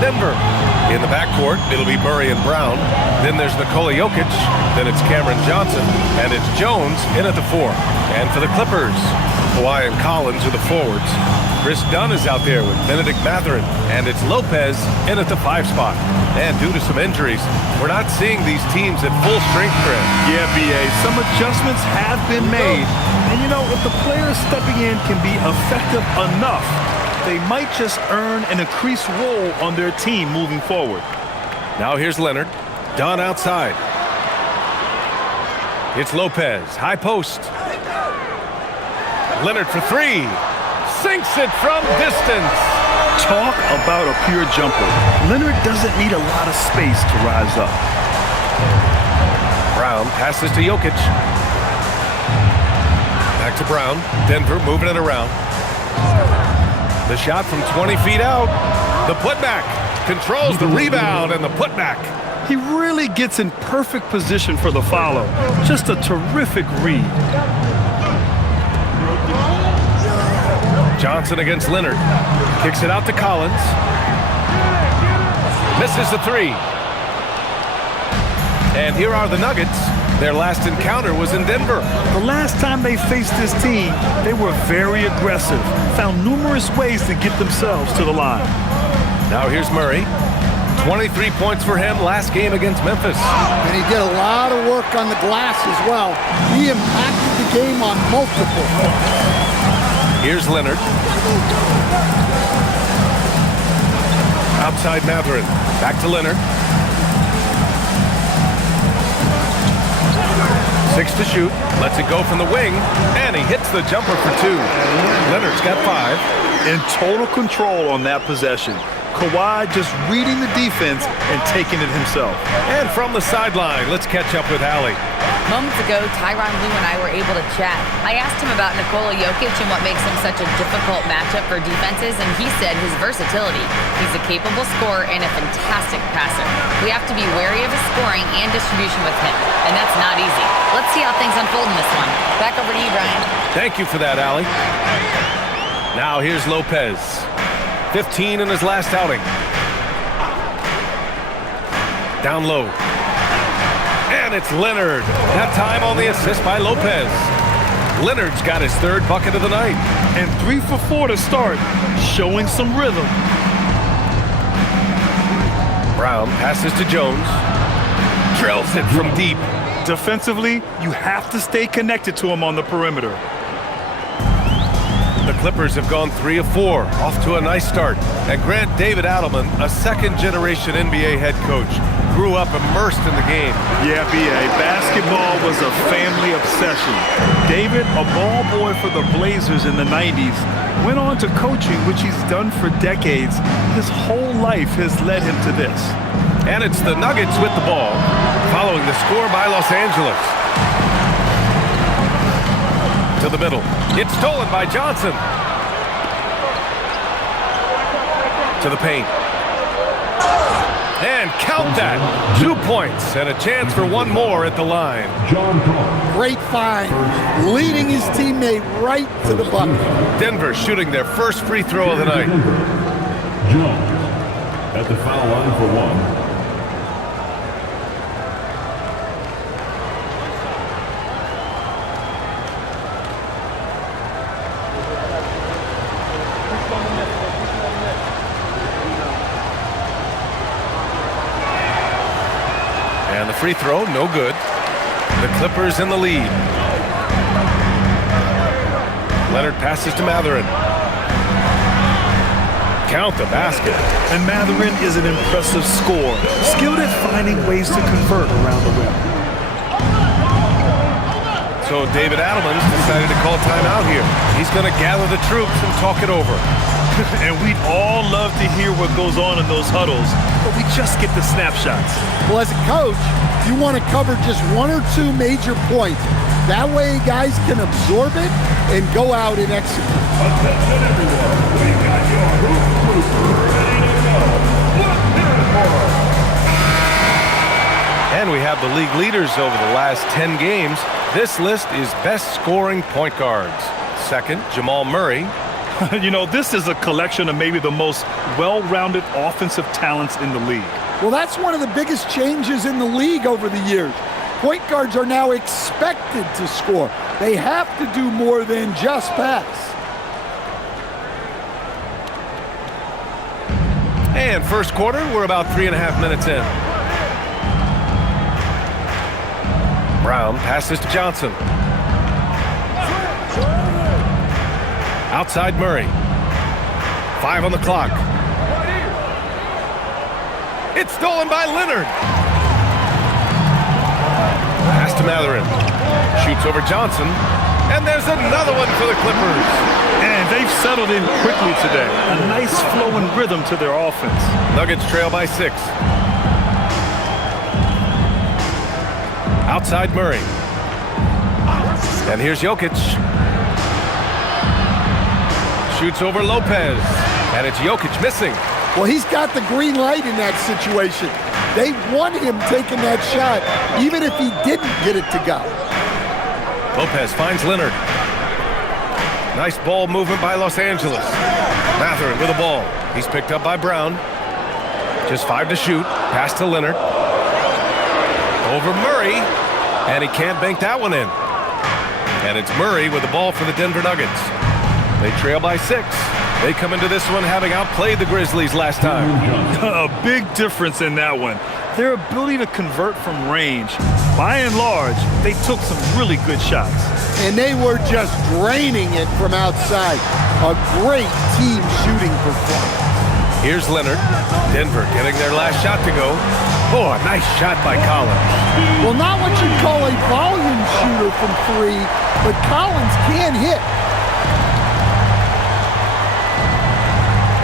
Denver. In the backcourt, it'll be Murray and Brown. Then there's Nikola Jokic. Then it's Cameron Johnson. And it's Jones in at the 4. And for the Clippers, Kawhi and Collins are the forwards. Chris Dunn is out there with Benedict Mathurin. And it's Lopez in at the 5 spot. And due to some injuries, we're not seeing these teams at full strength, Grant. Yeah, B.A., some adjustments have been made. And, you know, if the players stepping in can be effective enough, they might just earn an increased role on their team moving forward. Now here's Leonard. Dunn outside. It's Lopez. High post. Leonard for 3. Sinks it from distance. Talk about a pure jumper. Leonard doesn't need a lot of space to rise up. Brown passes to Jokic. Back to Brown. Denver moving it around. The shot from 20 feet out. The putback. Controls the rebound and the putback. He really gets in perfect position for the follow. Just a terrific read. Johnson against Leonard. Kicks it out to Collins. Misses the 3. And here are the Nuggets. Their last encounter was in Denver. The last time they faced this team, they were very aggressive, found numerous ways to get themselves to the line. Now here's Murray. 23 points for him last game against Memphis. And he did a lot of work on the glass as well. He impacted the game on multiple. Here's Leonard. Outside Mathurin. Back to Leonard. 6 to shoot. Lets it go from the wing. And he hits the jumper for 2. Leonard's got 5. In total control on that possession. Kawhi just reading the defense and taking it himself. And from the sideline, let's catch up with Allie. Moments ago, Tyronn Lue and I were able to chat. I asked him about Nikola Jokic and what makes him such a difficult matchup for defenses, and he said his versatility. He's a capable scorer and a fantastic passer. We have to be wary of his scoring and distribution with him, and that's not easy. Let's see how things unfold in this one. Back over to you, Brian. Thank you for that, Allie. Now here's Lopez. 15 in his last outing. Down low. And it's Leonard. That time on the assist by Lopez. Leonard's got his 3rd bucket of the night. And 3 for 4 to start, showing some rhythm. Brown passes to Jones. Drills it from deep. Defensively, you have to stay connected to him on the perimeter. The Clippers have gone 3 of 4, off to a nice start. And Grant, David Adelman, a second-generation NBA head coach, grew up immersed in the game. Yeah, B.A., basketball was a family obsession. David, a ball boy for the Blazers in the 90s, went on to coaching, which he's done for decades. His whole life has led him to this. And it's the Nuggets with the ball, following the score by Los Angeles. To the middle. It's stolen by Johnson. To the paint. And count that. 2 points and a chance for one more at the line. Great find. Leading his teammate right to the bucket. Denver shooting their first free throw of the night. Jones at the foul line for 1. And the free throw, no good. The Clippers in the lead. Leonard passes to Mathurin. Count the basket. And Mathurin is an impressive scorer, skilled at finding ways to convert around the rim. So David Adelman's decided to call timeout here. He's going to gather the troops and talk it over. And we'd all love to hear what goes on in those huddles, but we just get the snapshots. Well, as a coach, you want to cover just 1 or 2 major points. That way guys can absorb it and go out and execute. Attention everyone, we've got your hoop trooper ready to go. 1 minute more. And we have the league leaders over the last 10 games. This list is best scoring point guards. Second, Jamal Murray. You know, this is a collection of maybe the most well-rounded offensive talents in the league. Well, that's one of the biggest changes in the league over the years. Point guards are now expected to score. They have to do more than just pass. And first quarter, we're about 3.5 minutes in. Brown passes to Johnson. Outside Murray. 5 on the clock. It's stolen by Leonard. Pass to Matherin. Shoots over Johnson. And there's another one for the Clippers. And they've settled in quickly today. A nice flowing rhythm to their offense. Nuggets trail by 6. Outside Murray. And here's Jokic. Shoots over Lopez. And it's Jokic missing. Well, he's got the green light in that situation. They want him taking that shot, even if he didn't get it to go. Lopez finds Leonard. Nice ball movement by Los Angeles. Matherin with the ball. He's picked up by Brown. Just 5 to shoot. Pass to Leonard. Over Murray. And he can't bank that one in. And it's Murray with the ball for the Denver Nuggets. They trail by 6. They come into this one having outplayed the Grizzlies last time. A big difference in that one. Their ability to convert from range. By and large, they took some really good shots. And they were just draining it from outside. A great team shooting performance. Here's Leonard. Denver getting their last shot to go. Oh, a nice shot by Collins. Well, not what you'd call a volume shooter from 3, but Collins can hit.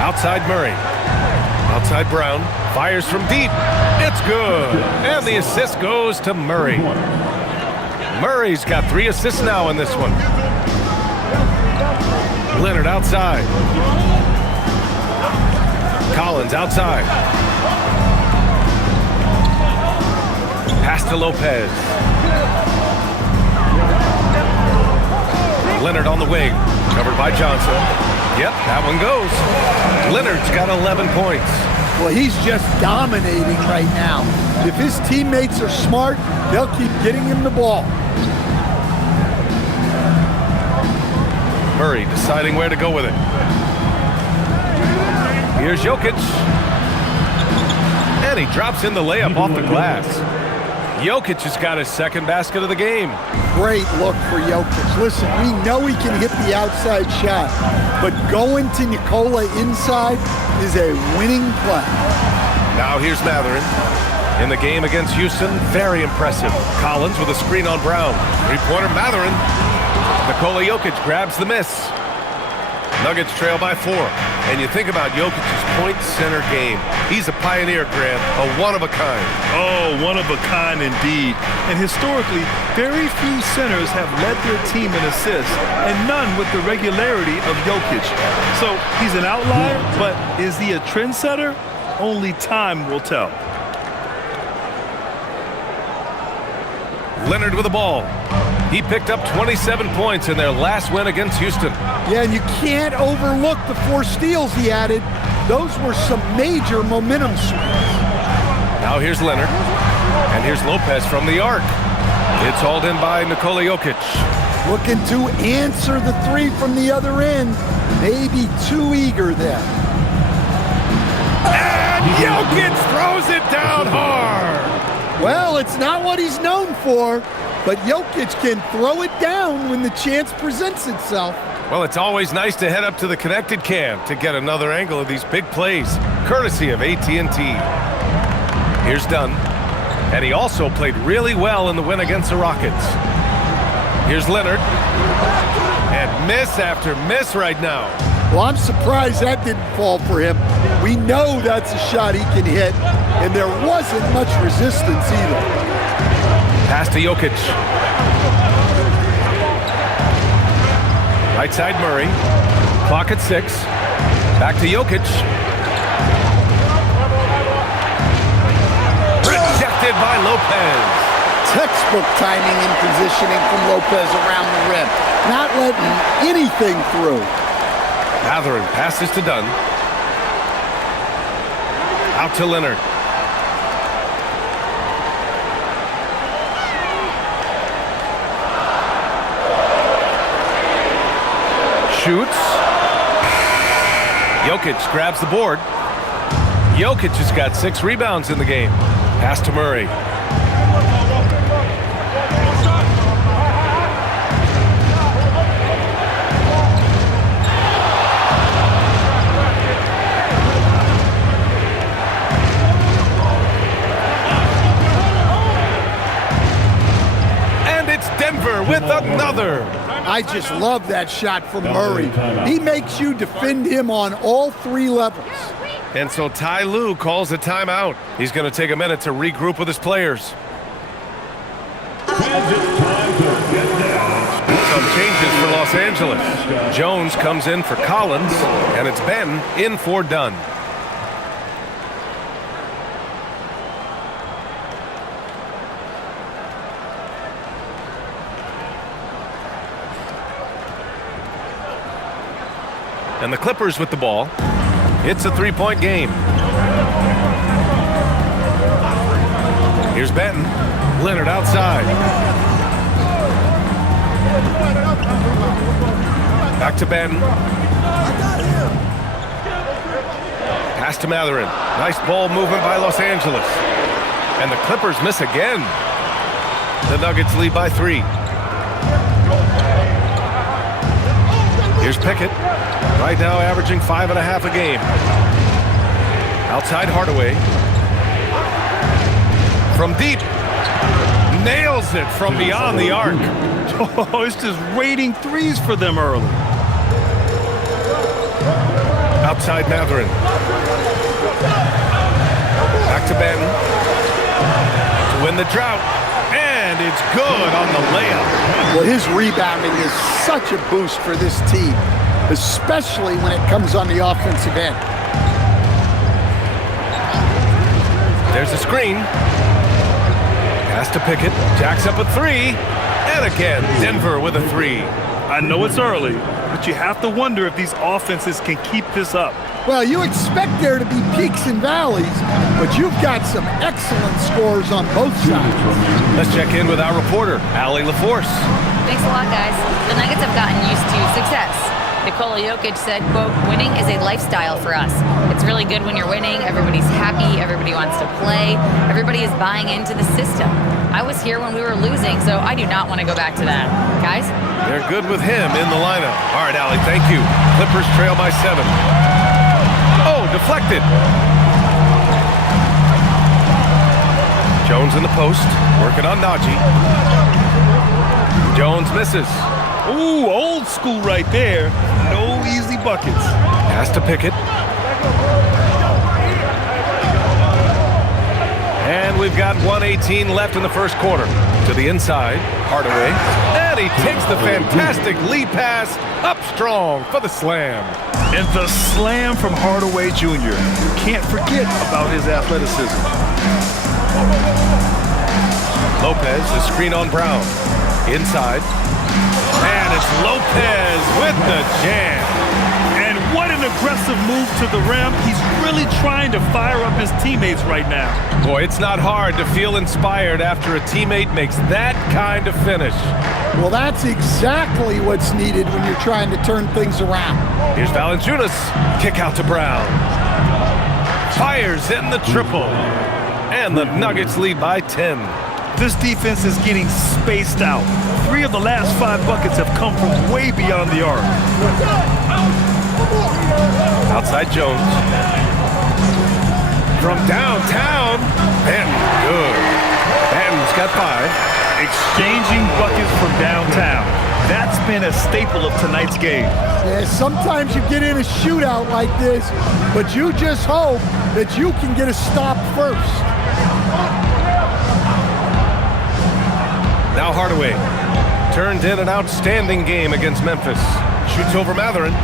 Outside Murray. Outside Brown. Fires from deep. It's good. And the assist goes to Murray. Murray's got 3 assists now in this one. Leonard outside. Collins outside. Pass to Lopez. Leonard on the wing. Covered by Johnson. Yep, that one goes. Leonard's got 11 points. Well, he's just dominating right now. If his teammates are smart, they'll keep getting him the ball. Murray deciding where to go with it. Here's Jokic. And he drops in the layup off the glass. Jokic has got his second basket of the game. Great look for Jokic. Listen, we know he can hit the outside shot, but going to Nikola inside is a winning play. Now here's Matherin. In the game against Houston, very impressive. Collins with a screen on Brown. 3-pointer Matherin. Nikola Jokic grabs the miss. Nuggets trail by 4. And you think about Jokic's point center game. He's a pioneer, Grant, a one-of-a-kind. Oh, one of a kind indeed. And historically, very few centers have led their team in assists, and none with the regularity of Jokic. So he's an outlier, but is he a trendsetter? Only time will tell. Leonard with the ball. He picked up 27 points in their last win against Houston. Yeah, and you can't overlook the 4 steals he added. Those were some major momentum swings. Now here's Leonard. And here's Lopez from the arc. It's hauled in by Nikola Jokic. Looking to answer the 3 from the other end. Maybe too eager there. And Jokic throws it down hard. Well, it's not what he's known for, but Jokic can throw it down when the chance presents itself. Well, it's always nice to head up to the connected cam to get another angle of these big plays, courtesy of AT&T. Here's Dunn. And he also played really well in the win against the Rockets. Here's Leonard. And miss after miss right now. Well, I'm surprised that didn't fall for him. We know that's a shot he can hit, and there wasn't much resistance either. Pass to Jokic. Right side Murray. Clock at 6. Back to Jokic. Rejected by Lopez. Textbook timing and positioning from Lopez around the rim. Not letting anything through. Mathurin passes to Dunn. Out to Leonard. Shoots. Jokic grabs the board. Jokic has got 6 rebounds in the game. Pass to Murray. And it's Denver with another. I just love that shot from Murray. He makes you defend him on all 3 levels. And so Ty Lue calls a timeout. He's going to take a minute to regroup with his players. Some changes for Los Angeles. Jones comes in for Collins, and it's Ben in for Dunn. And the Clippers with the ball. It's a 3-point game. Here's Benton. Leonard outside. Back to Benton. Pass to Mathurin. Nice ball movement by Los Angeles. And the Clippers miss again. The Nuggets lead by 3. Here's Pickett. Right now averaging 5.5 a game. Outside Hardaway. From deep. Nails it from beyond the arc. Oh, it's just raining threes for them early. Outside Mathurin. Back to Ben. To win the drought. And it's good on the layup. Well, his rebounding is such a boost for this team, especially when it comes on the offensive end. There's a screen. Pass to Pickett. Jacks up a 3. And again, Denver with a 3. I know it's early, but you have to wonder if these offenses can keep this up. Well, you expect there to be peaks and valleys, but you've got some excellent scores on both sides. Let's check in with our reporter, Allie LaForce. Thanks a lot, guys. The Nuggets have gotten used to success. Nikola Jokic said, quote, winning is a lifestyle for us. It's really good when you're winning. Everybody's happy. Everybody wants to play. Everybody is buying into the system. I was here when we were losing, so I do not want to go back to that. Guys? They're good with him in the lineup. All right, Allie, thank you. Clippers trail by 7. Oh, deflected. Jones in the post, working on Najee. Jones misses. Ooh, old school right there. No easy buckets. Pass to Pickett. And we've got 1:18 left in the first quarter. To the inside, Hardaway. And he takes the fantastic lead pass up strong for the slam. And the slam from Hardaway Jr. Can't forget about his athleticism. Lopez, the screen on Brown. Inside. And it's Lopez with the jam. And what an aggressive move to the rim. He's really trying to fire up his teammates right now. Boy, it's not hard to feel inspired after a teammate makes that kind of finish. Well, that's exactly what's needed when you're trying to turn things around. Here's Valanciunas. Kick out to Brown. Fires in the triple. And the Nuggets lead by 10. This defense is getting spaced out. 3 of the last 5 buckets have come from way beyond the arc. Outside Jones. From downtown. Benton, good. Benton's got 5. Exchanging buckets from downtown. That's been a staple of tonight's game. Yeah, sometimes you get in a shootout like this, but you just hope that you can get a stop first. Now Hardaway turned in an outstanding game against Memphis. Shoots over Mathurin.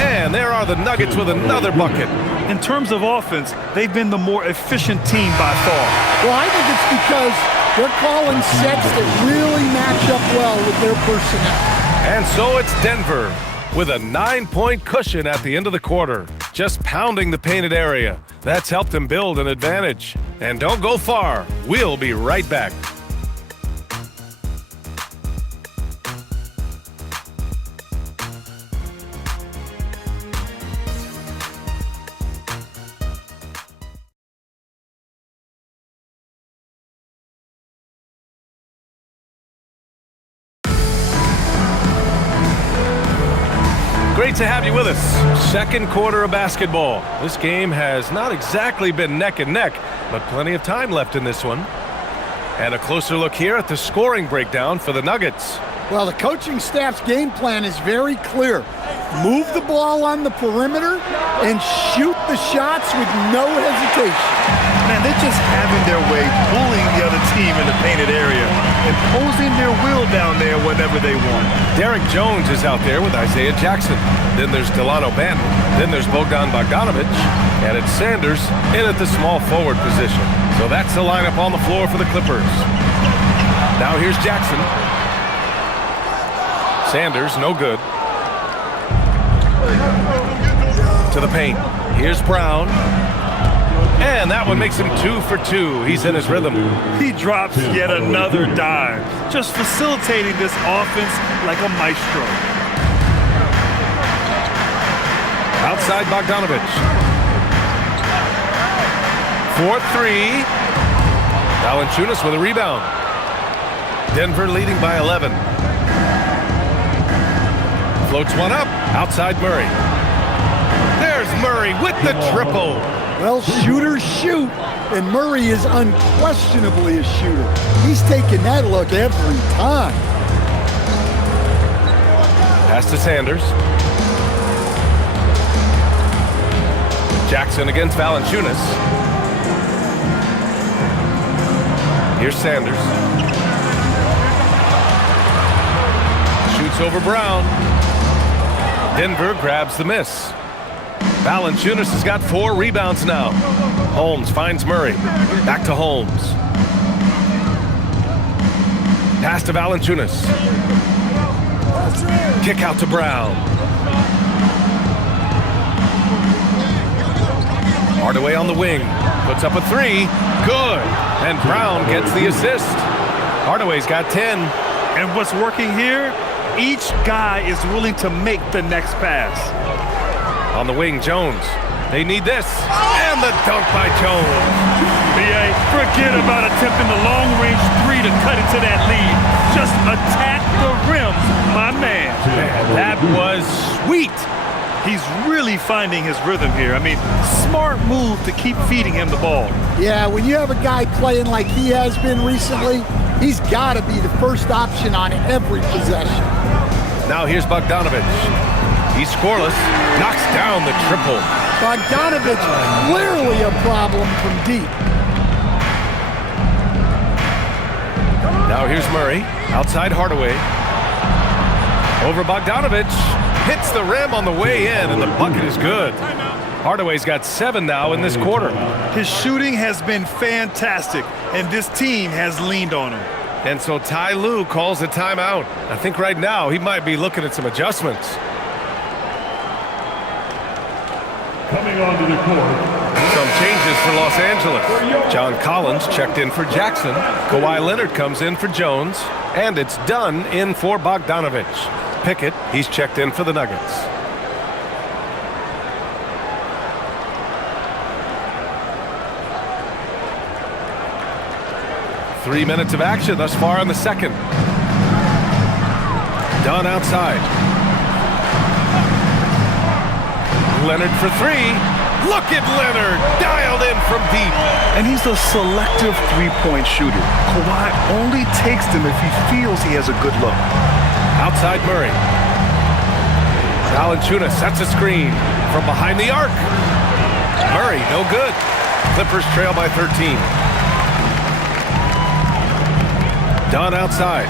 And there are the Nuggets with another bucket. In terms of offense, they've been the more efficient team by far. Well, I think it's because they're calling sets that really match up well with their personnel. And so it's Denver with a 9-point cushion at the end of the quarter. Just pounding the painted area. That's helped him build an advantage. And don't go far. We'll be right back. Great to have you with us. Second quarter of basketball. This game has not exactly been neck and neck, but plenty of time left in this one. And a closer look here at the scoring breakdown for the Nuggets. Well, the coaching staff's game plan is very clear. Move the ball on the perimeter and shoot the shots with no hesitation. Man, they're just having their way, bullying the other team in the painted area, imposing their will down there whenever they want. Derek Jones is out there with Isaiah Jackson. Then there's Delano Banton. Then there's Bogdan Bogdanovic. And it's Sanders in at the small forward position. So that's the lineup on the floor for the Clippers. Now here's Jackson. Sanders, no good. To the paint. Here's Brown. And that one makes him 2 for 2. He's in his rhythm. He drops yet another dime, just facilitating this offense like a maestro. Outside Bogdanovic. 4-3. Valanciunas with a rebound. Denver leading by 11. Floats one up. Outside Murray. There's Murray with the triple. Well, shooters shoot, and Murray is unquestionably a shooter. He's taking that look every time. Pass to Sanders. Jackson against Valanciunas. Here's Sanders. Shoots over Brown. Denver grabs the miss. Valanciunas has got 4 rebounds now. Holmes finds Murray. Back to Holmes. Pass to Valanciunas. Kick out to Brown. Hardaway on the wing. Puts up a 3. Good. And Brown gets the assist. Hardaway's got 10. And what's working here? Each guy is willing to make the next pass. On the wing, Jones. They need this. And the dunk by Jones. BA, forget about attempting the long-range 3 to cut into that lead. Just attack the rim, my man. Man, that was sweet. He's really finding his rhythm here. I mean, smart move to keep feeding him the ball. Yeah, when you have a guy playing like he has been recently, he's got to be the first option on every possession. Now here's Bogdanovic. He's scoreless. Knocks down the triple. Bogdanovic, clearly a problem from deep. Now here's Murray. Outside Hardaway. Over Bogdanovic. Hits the rim on the way in, and the bucket is good. Hardaway's got 7 now in this quarter. His shooting has been fantastic, and this team has leaned on him. And so Ty Lue calls a timeout. I think right now he might be looking at some adjustments. Coming onto the court. Some changes for Los Angeles. John Collins checked in for Jackson. Kawhi Leonard comes in for Jones. And it's Dunn in for Bogdanovic. Pickett, he's checked in for the Nuggets. Three minutes of action thus far in the second. Dunn outside. Leonard for 3. Look at Leonard, dialed in from deep. And he's a selective three-point shooter. Kawhi only takes them if he feels he has a good look. Outside Murray. Valanciunas sets a screen from behind the arc. Murray, no good. Clippers trail by 13. Dunn outside.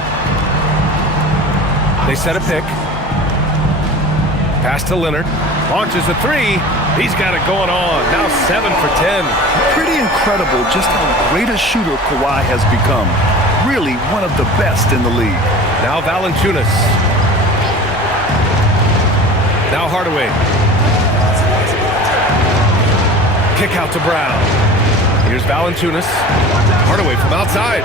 They set a pick. Pass to Leonard. Launches a 3. He's got it going on. Now 7 for 10. Pretty incredible just how great a shooter Kawhi has become. Really one of the best in the league. Now Valanciunas. Now Hardaway. Kick out to Brown. Here's Valanciunas. Hardaway from outside.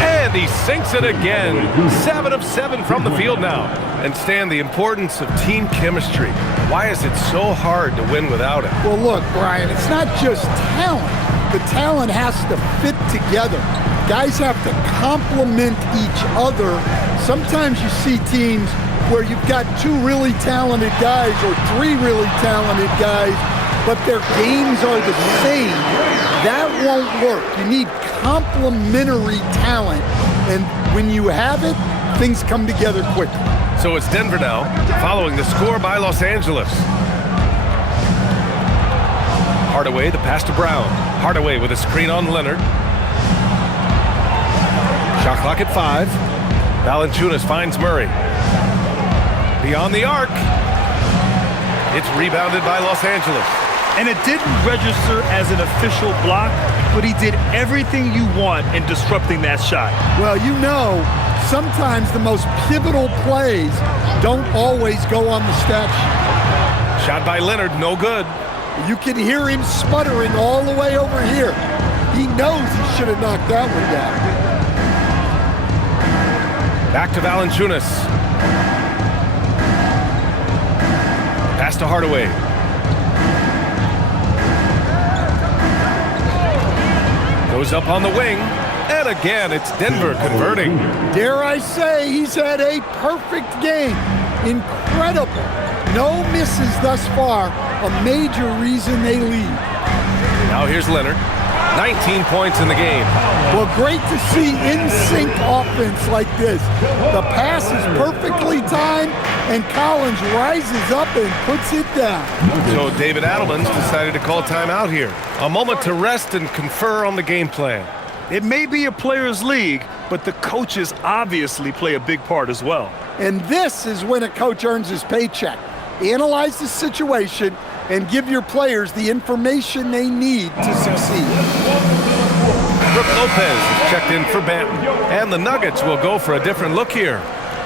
And he sinks it again. 7 of 7 from the field now. And Stan, the importance of team chemistry. Why is it so hard to win without it? Well, look, Brian, it's not just talent. The talent has to fit together. Guys have to complement each other. Sometimes you see teams where you've got 2 really talented guys or 3 really talented guys, but their games are the same. That won't work. You need complementary talent, and when you have it, things come together quickly. So it's Denver now, following the score by Los Angeles. Hardaway, the pass to Brown. Hardaway with a screen on Leonard. Shot clock at 5. Valanciunas finds Murray. Beyond the arc. It's rebounded by Los Angeles. And it didn't register as an official block, but he did everything you want in disrupting that shot. Well, you know, sometimes the most pivotal plays don't always go on the stat sheet. Shot by Leonard, no good. You can hear him sputtering all the way over here. He knows he should have knocked that one down. Back to Valanciunas. Pass to Hardaway. Goes up on the wing. And again, it's Denver converting. Dare I say, he's had a perfect game. Incredible. No misses thus far. A major reason they lead. Now here's Leonard. 19 points in the game. Well, great to see in-sync offense like this. The pass is perfectly timed, and Collins rises up and puts it down. So David Adelman's decided to call timeout here. A moment to rest and confer on the game plan. It may be a players' league, but the coaches obviously play a big part as well. And this is when a coach earns his paycheck. Analyze the situation and give your players the information they need to succeed. Brook Lopez is checked in for Banton. And the Nuggets will go for a different look here.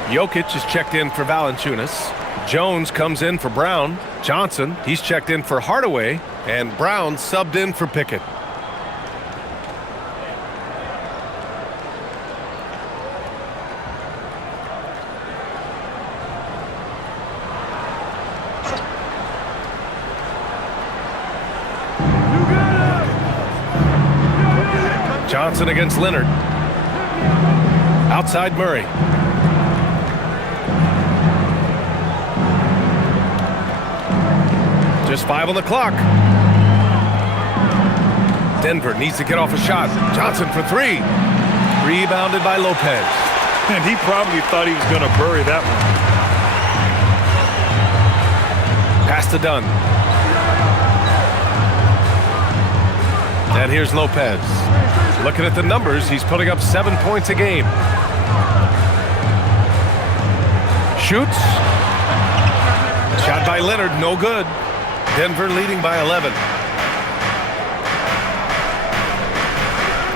Jokic is checked in for Valanciunas. Jones comes in for Brown. Johnson, he's checked in for Hardaway. And Brown subbed in for Pickett. Johnson against Leonard. Outside Murray. Just 5 on the clock. Denver needs to get off a shot. Johnson for 3. Rebounded by Lopez. And he probably thought he was going to bury that one. Pass to Dunn. And here's Lopez. Looking at the numbers, he's putting up 7 points a game. Shoots. Shot by Leonard, no good. Denver leading by 11.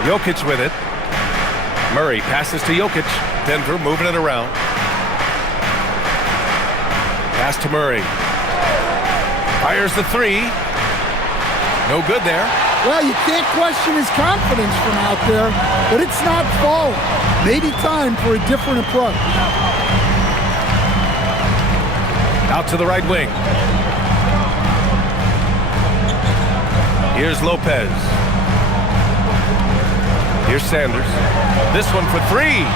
Jokic with it. Murray passes to Jokic. Denver moving it around. Pass to Murray. Fires the 3. No good there. Well, you can't question his confidence from out there, but it's not falling. Maybe time for a different approach. Out to the right wing. Here's Lopez. Here's Sanders. This one for 3.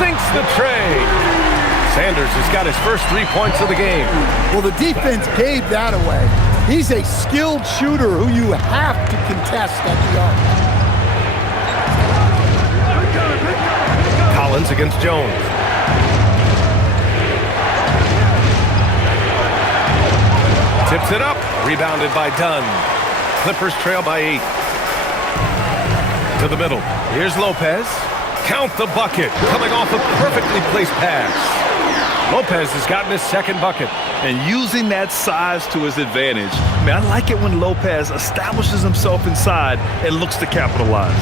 Sinks the tray. Sanders has got his first 3 points of the game. Well, the defense gave that away. He's a skilled shooter who you have to contest at the arc. Collins against Jones. Tips it up. Rebounded by Dunn. Clippers trail by 8. To the middle. Here's Lopez. Count the bucket. Coming off a perfectly placed pass. Lopez has gotten his second bucket. And using that size to his advantage. Man, I like it when Lopez establishes himself inside and looks to capitalize.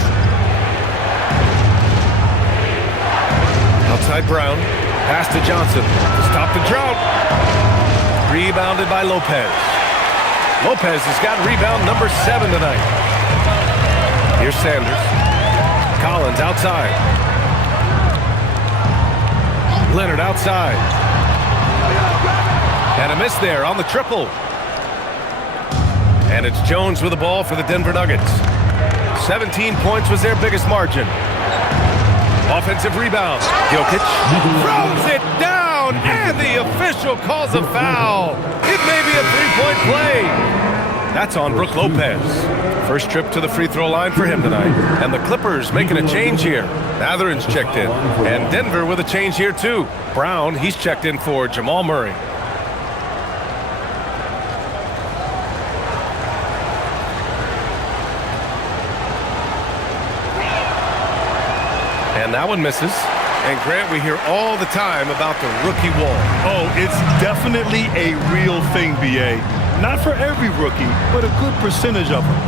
Outside Brown. Pass to Johnson. To stop the drought. Rebounded by Lopez. Lopez has got rebound number 7 tonight. Here's Sanders. Collins outside. Leonard outside. And a miss there on the triple. And it's Jones with the ball for the Denver Nuggets. 17 points was their biggest margin. Offensive rebound. Jokic throws it down, and the official calls a foul. It may be a three-point play. That's on Brook Lopez. First trip to the free throw line for him tonight. And the Clippers making a change here. Mathurin's checked in. And Denver with a change here too. Brown, he's checked in for Jamal Murray. And that one misses. And Grant, we hear all the time about the rookie wall. Oh, it's definitely a real thing, B.A. Not for every rookie, but a good percentage of them.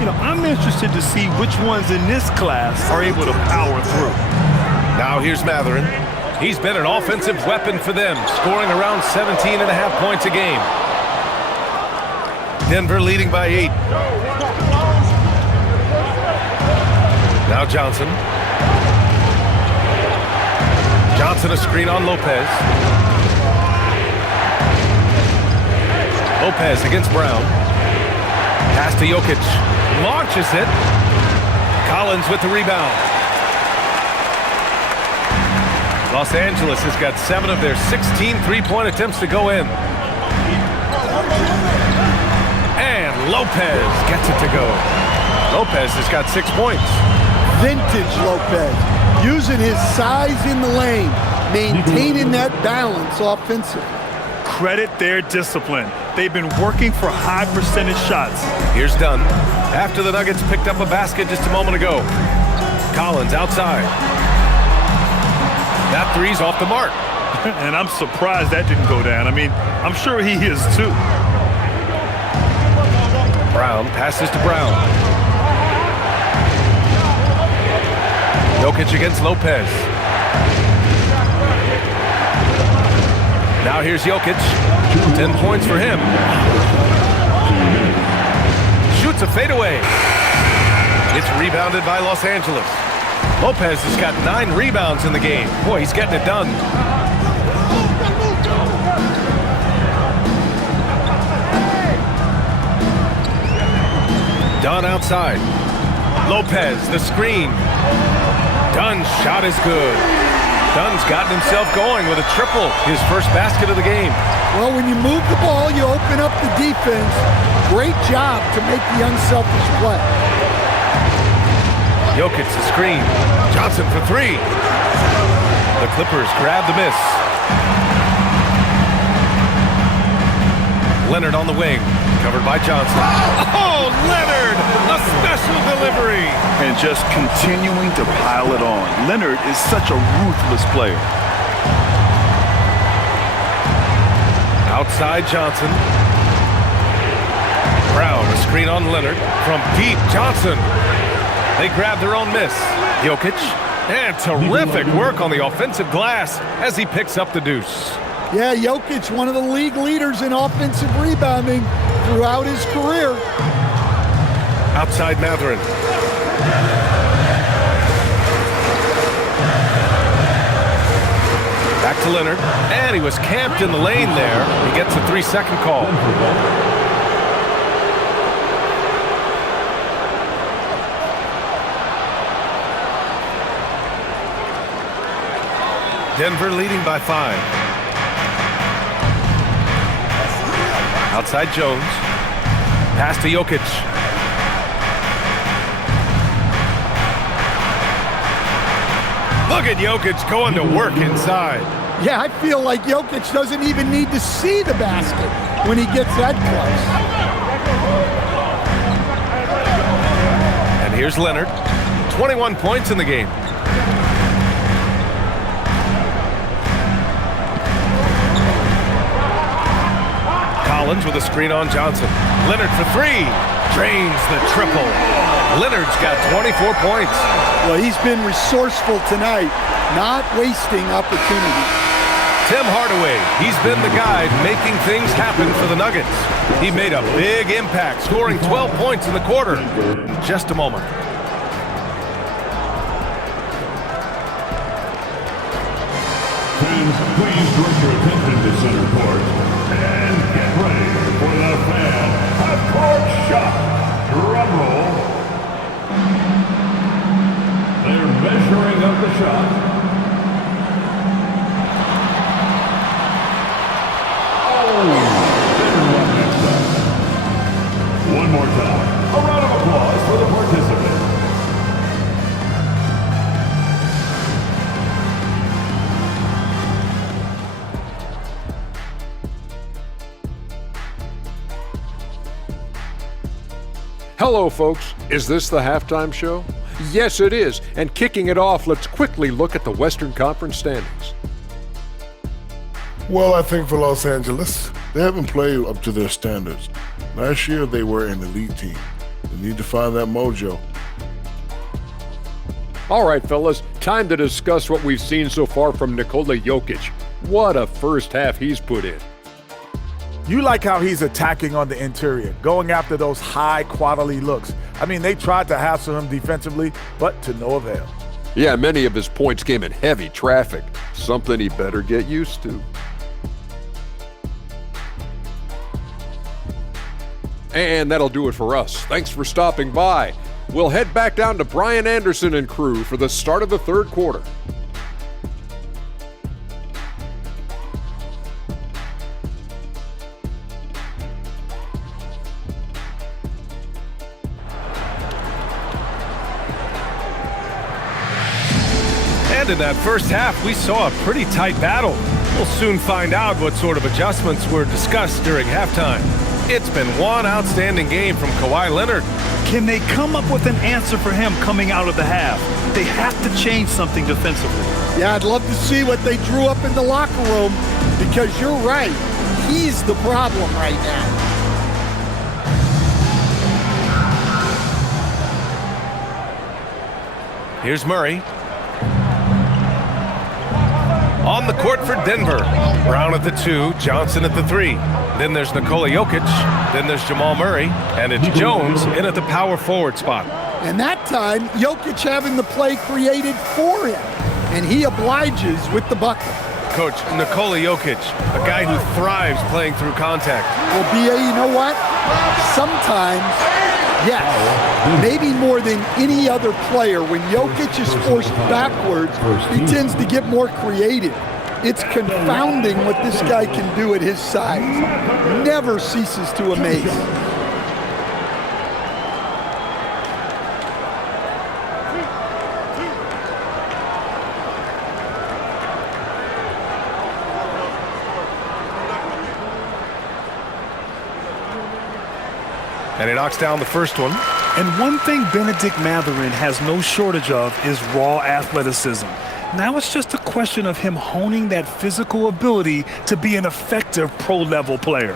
You know, I'm interested to see which ones in this class are able to power through. Now here's Mathurin. He's been an offensive weapon for them, scoring around 17.5 points a game. Denver leading by 8. Now Johnson. Johnson a screen on Lopez. Lopez against Brown. Pass to Jokic. Launches it. Collins with the rebound. Los Angeles has got 7 of their 16 three-point attempts to go in. And Lopez gets it to go. Lopez has got 6 points. Vintage Lopez, using his size in the lane, maintaining that balance offensively. Credit their discipline. They've been working for high percentage shots. Here's Dunn. After the Nuggets picked up a basket just a moment ago. Collins outside. That three's off the mark. And I'm surprised that didn't go down. I mean, I'm sure he is too. Brown passes to Brown. Jokic against Lopez. Now here's Jokic. 10 points for him. Shoots a fadeaway. It's rebounded by Los Angeles. Lopez has got 9 rebounds in the game. Boy, he's getting it done. Dunn outside. Lopez, the screen. Dunn's shot is good. Dunn's gotten himself going with a triple, his first basket of the game. Well, when you move the ball, you open up the defense. Great job to make the unselfish play. Jokic the screen. Johnson for 3. The Clippers grab the miss. Leonard on the wing, covered by Johnson. Oh, Leonard! A special delivery! And just continuing to pile it on. Leonard is such a ruthless player. Outside Johnson. Brown, a screen on Leonard. From deep, Johnson. They grab their own miss. Jokic. And terrific work on the offensive glass as he picks up the deuce. Yeah, Jokic, one of the league leaders in offensive rebounding throughout his career. Outside Mathurin. Back to Leonard. And he was camped in the lane there. He gets a 3-second call. Denver leading by 5. Outside Jones. Pass to Jokic. Look at Jokic going to work inside. Yeah, I feel like Jokic doesn't even need to see the basket when he gets that close. And here's Leonard. 21 points in the game. Collins with a screen on Johnson. Leonard for 3. Drains the triple. Leonard's got 24 points. Well, he's been resourceful tonight, not wasting opportunities. Tim Hardaway. He's been the guy making things happen for the Nuggets. He made a big impact, scoring 12 points in the quarter. In just a moment. Fans, please direct your attention to center court and get ready for the fan half-court shot. Drum roll. They're measuring up the shot. One more time. A round of applause for the participant. Hello, folks. Is this the halftime show? Yes, it is. And kicking it off, let's quickly look at the Western Conference standings. Well, I think for Los Angeles, they haven't played up to their standards. Last year, they were an elite team. They need to find that mojo. All right, fellas, time to discuss what we've seen so far from Nikola Jokic. What a first half he's put in. You like how he's attacking on the interior, going after those high-quality looks. I mean, they tried to hassle him defensively, but to no avail. Yeah, many of his points came in heavy traffic, something he better get used to. And that'll do it for us. Thanks for stopping by. We'll head back down to Brian Anderson and crew for the start of the third quarter. And in that first half, we saw a pretty tight battle. We'll soon find out what sort of adjustments were discussed during halftime. It's been one outstanding game from Kawhi Leonard. Can they come up with an answer for him coming out of the half? They have to change something defensively. Yeah, I'd love to see what they drew up in the locker room because you're right. He's the problem right now. Here's Murray. On the court for Denver. Brown at the 2, Johnson at the 3. Then there's Nikola Jokic. Then there's Jamal Murray. And it's Jones in at the power forward spot. And that time, Jokic having the play created for him. And he obliges with the bucket. Coach, Nikola Jokic, a guy who thrives playing through contact. Well, B.A., you know what? Sometimes, yes, maybe more than any other player, when Jokic is forced backwards, he tends to get more creative. It's confounding what this guy can do at his size. Never ceases to amaze. And he knocks down the first one. And one thing Benedict Mathurin has no shortage of is raw athleticism. Now it's just a question of him honing that physical ability to be an effective pro-level player.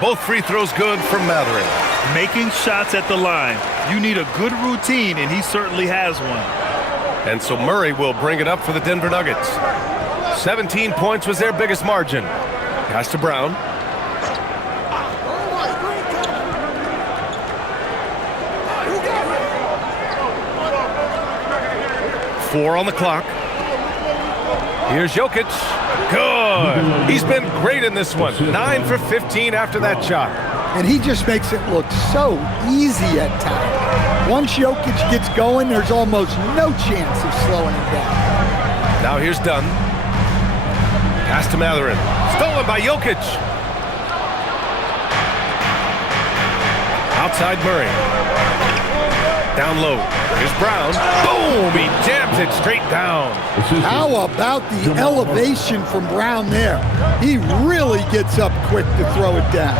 Both free throws good from Mathurin. Making shots at the line. You need a good routine, and he certainly has one. And so Murray will bring it up for the Denver Nuggets. 17 points was their biggest margin. Pass to Brown. Four on the clock. Here's Jokic. Good. He's been great in this one. 9 for 15 after that shot. And he just makes it look so easy at times. Once Jokic gets going, there's almost no chance of slowing him down. Now here's Dunn. Pass to Mathurin. Stolen by Jokic. Outside Murray. Down low. Here's Brown. Boom! He jams it straight down. How about the elevation from Brown there? He really gets up quick to throw it down.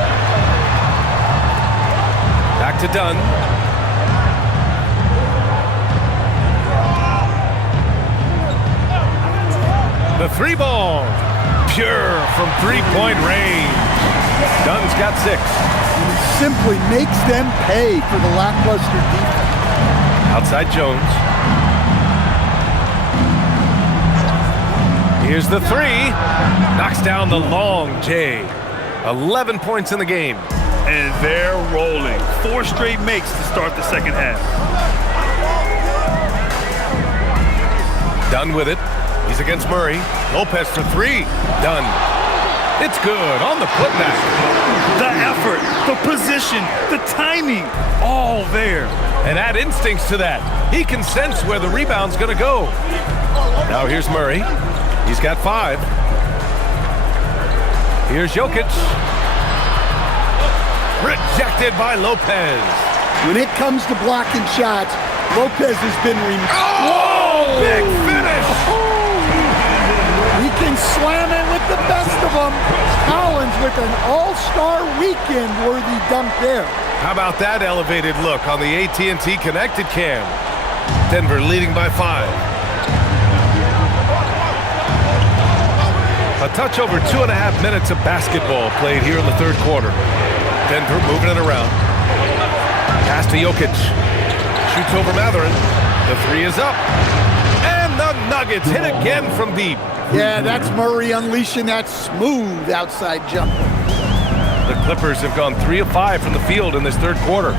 Back to Dunn. The three ball. Pure from three-point range. Dunn's got 6. And he simply makes them pay for the lackluster defense. Outside Jones. Here's the three. Knocks down the long J. 11 points in the game. And they're rolling. 4 straight makes to start the second half. Done with it. He's against Murray. Lopez for three. Done. It's good on the putback. The effort, the position, the timing, all there. And add instincts to that. He can sense where the rebound's going to go. Now here's Murray. He's got 5. Here's Jokic. Rejected by Lopez. When it comes to blocking shots, Lopez has been Oh, big finish. He can slam it with the best of them. Collins with an all-star weekend-worthy dunk there. How about that elevated look on the AT&T Connected cam? Denver leading by 5. A touch over 2.5 minutes of basketball played here in the third quarter. Denver moving it around. Pass to Jokic. Shoots over Mathurin. The three is up. And the Nuggets hit again from deep. Yeah, that's Murray unleashing that smooth outside jumper. The Clippers have gone 3 of 5 from the field in this third quarter.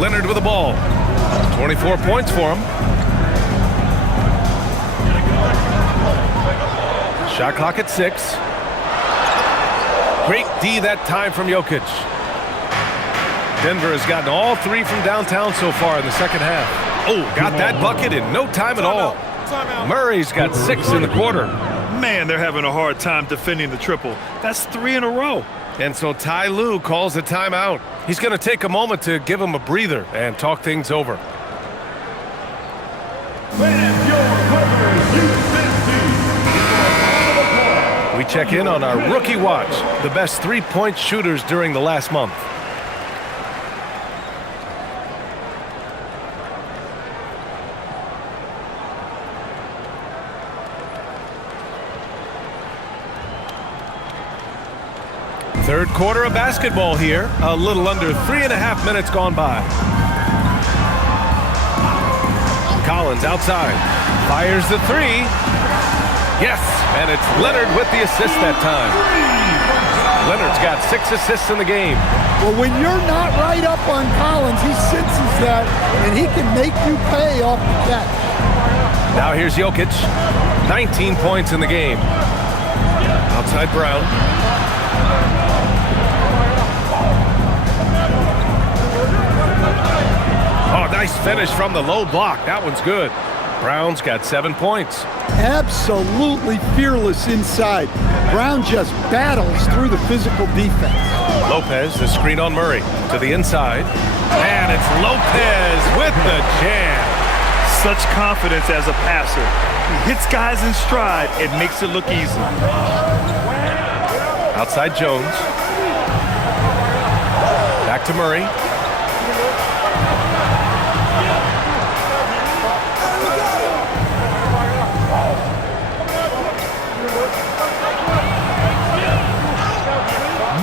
Leonard with the ball. 24 points for him. Shot clock at 6. Great D that time from Jokic. Denver has gotten all 3 from downtown so far in the second half. Oh, got that bucket in no time at all. Murray's got 6 in the quarter. Man, they're having a hard time defending the triple. That's 3 in a row. And so Ty Lue calls a timeout. He's going to take a moment to give him a breather and talk things over. We check in on our rookie watch, the best three-point shooters during the last month. Third quarter of basketball here. A little under 3.5 minutes gone by. Collins outside. Fires the three. Yes, and it's Leonard with the assist that time. Leonard's got 6 assists in the game. Well, when you're not right up on Collins, he senses that, and he can make you pay off the catch. Now here's Jokic. 19 points in the game. Outside Brown. Oh, nice finish from the low block. That one's good. Brown's got 7 points. Absolutely fearless inside. Brown just battles through the physical defense. Lopez, the screen on Murray. To the inside. And it's Lopez with the jam. Such confidence as a passer. He hits guys in stride and makes it look easy. Outside Jones. Back to Murray.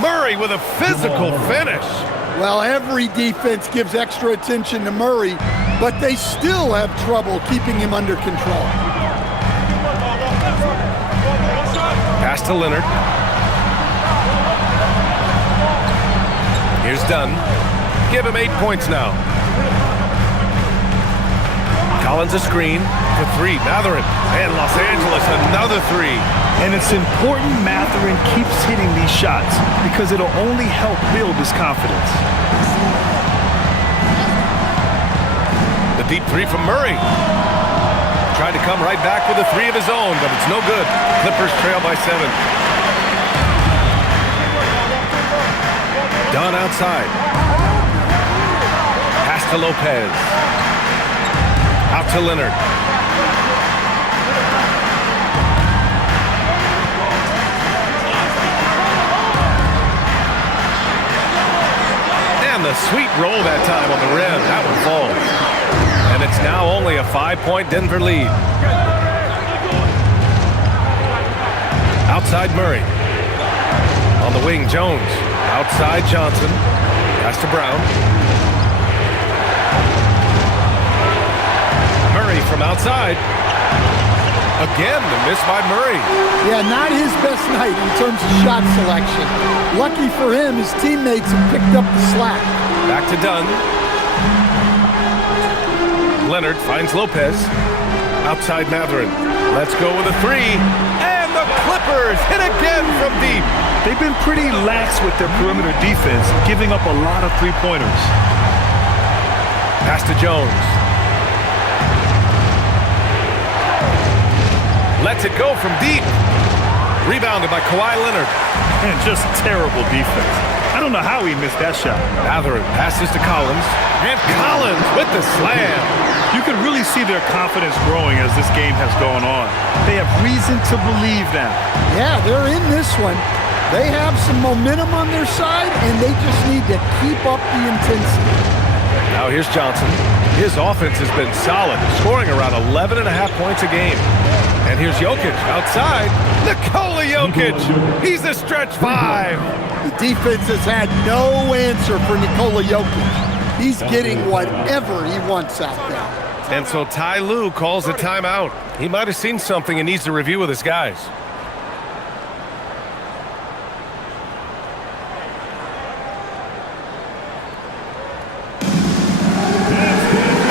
Murray with a physical finish. Well, every defense gives extra attention to Murray, but they still have trouble keeping him under control. Pass to Leonard. Here's Dunn. Give him 8 points now. Collins a screen for 3. Mathurin. And Los Angeles another 3. And it's important Mathurin keeps hitting these shots because it'll only help build his confidence. The deep 3 from Murray. Tried to come right back with a 3 of his own, but it's no good. Clippers trail by 7. Dunn outside. Pass to Lopez. Out to Leonard. And the sweet roll that time on the rim. That one falls. And it's now only a 5-point Denver lead. Outside Murray. On the wing, Jones. Outside Johnson. Pass to Brown. Murray from outside. Again, the miss by Murray. Yeah, not his best night in terms of shot selection. Lucky for him, his teammates have picked up the slack. Back to Dunn. Leonard finds Lopez. Outside Mathurin. Let's go with a three. And the Clippers hit again from deep. They've been pretty lax with their perimeter defense, giving up a lot of three-pointers. Pass to Jones. Lets it go from deep. Rebounded by Kawhi Leonard. And just terrible defense. I don't know how he missed that shot. Mathurin passes to Collins. And Collins with the slam. You can really see their confidence growing as this game has gone on. They have reason to believe now. Yeah, they're in this one. They have some momentum on their side, and they just need to keep up the intensity. Now here's Johnson. His offense has been solid, scoring around 11.5 points a game. And here's Jokic outside. Nikola Jokic. He's a stretch five. The defense has had no answer for Nikola Jokic. He's getting whatever he wants out there. And so Ty Lue calls a timeout. He might have seen something and needs to review with his guys.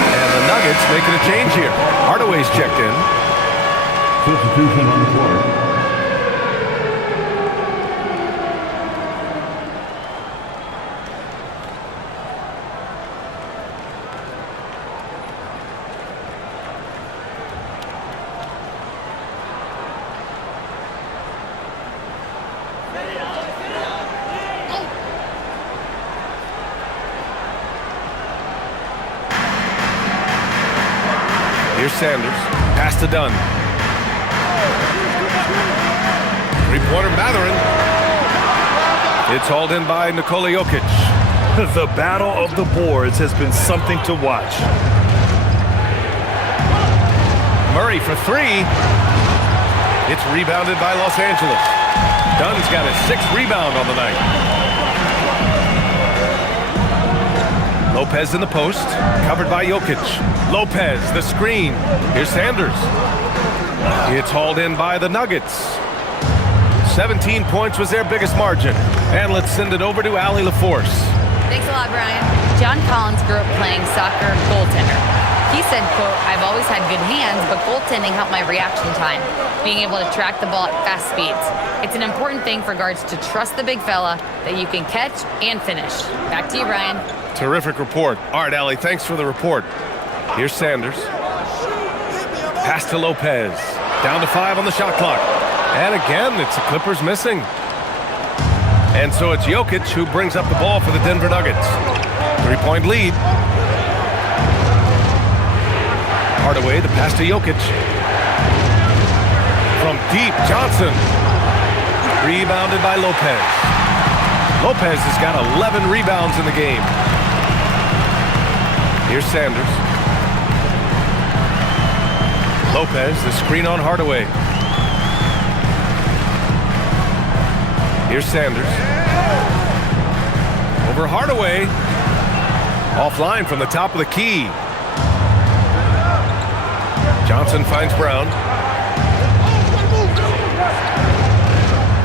And the Nuggets making a change here. Hardaway's checked in. Substitution on the court. Here's Sanders. Pass to Dunn. Three-pointer Mathurin. It's hauled in by Nikola Jokic. The battle of the boards has been something to watch. Murray for three. It's rebounded by Los Angeles. Dunn's got his sixth rebound on the night. Lopez in the post, covered by Jokic. Lopez, the screen. Here's Sanders. It's hauled in by the Nuggets. 17 points was their biggest margin. And let's send it over to Allie LaForce. Thanks a lot, Brian. John Collins grew up playing soccer goaltender. He said, quote, "I've always had good hands, but goaltending helped my reaction time, being able to track the ball at fast speeds. It's an important thing for guards to trust the big fella that you can catch and finish." Back to you, Brian. Terrific report. All right, Allie, thanks for the report. Here's Sanders. Pass to Lopez. Down to 5 on the shot clock. And again, it's the Clippers missing. And so it's Jokic who brings up the ball for the Denver Nuggets. 3-point lead. Hardaway, the pass to Jokic. From deep, Johnson. Rebounded by Lopez. Lopez has got 11 rebounds in the game. Here's Sanders. Lopez, the screen on Hardaway. Here's Sanders. Over Hardaway. Offline from the top of the key. Johnson finds Brown.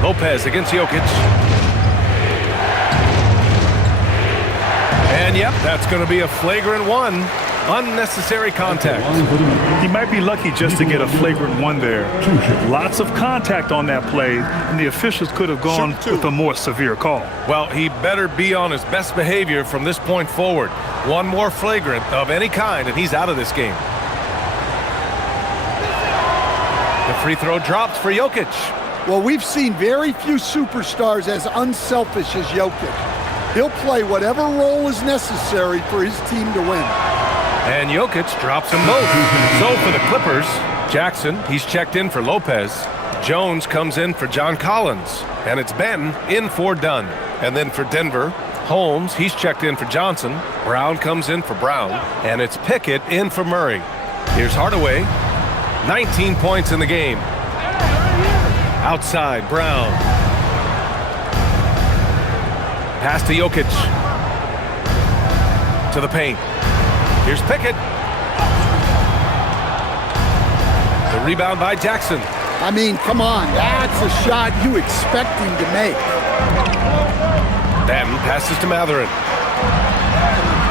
Lopez against Jokic. And yep, that's going to be a flagrant one. Unnecessary contact. He might be lucky just to get a flagrant one there. Lots of contact on that play, and the officials could have gone with a more severe call. Well, he better be on his best behavior from this point forward. One more flagrant of any kind, and he's out of this game. The free throw drops for Jokic. Well, we've seen very few superstars as unselfish as Jokic. He'll play whatever role is necessary for his team to win. And Jokic drops them both. So for the Clippers, Jackson, he's checked in for Lopez. Jones comes in for John Collins. And it's Benton in for Dunn. And then for Denver, Holmes, he's checked in for Johnson. Brown comes in for Brown. And it's Pickett in for Murray. Here's Hardaway. 19 points in the game. Outside, Brown. Pass to Jokic. to the paint. Here's Pickett. The rebound by Jackson. I mean, come on, that's a shot you expect him to make. Then passes to Mathurin.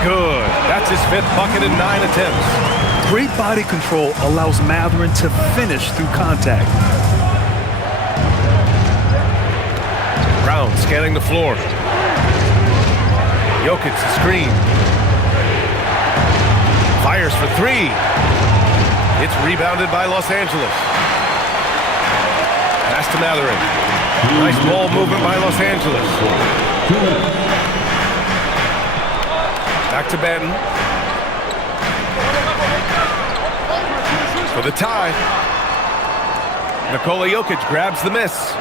Good. That's his 5th bucket in 9 attempts. Great body control allows Mathurin to finish through contact. Brown scanning the floor. Jokic the screen. Fires for 3. It's rebounded by Los Angeles. Pass to Mathurin. Nice ball movement by Los Angeles. Back to Benton. For the tie. Nikola Jokic grabs the miss.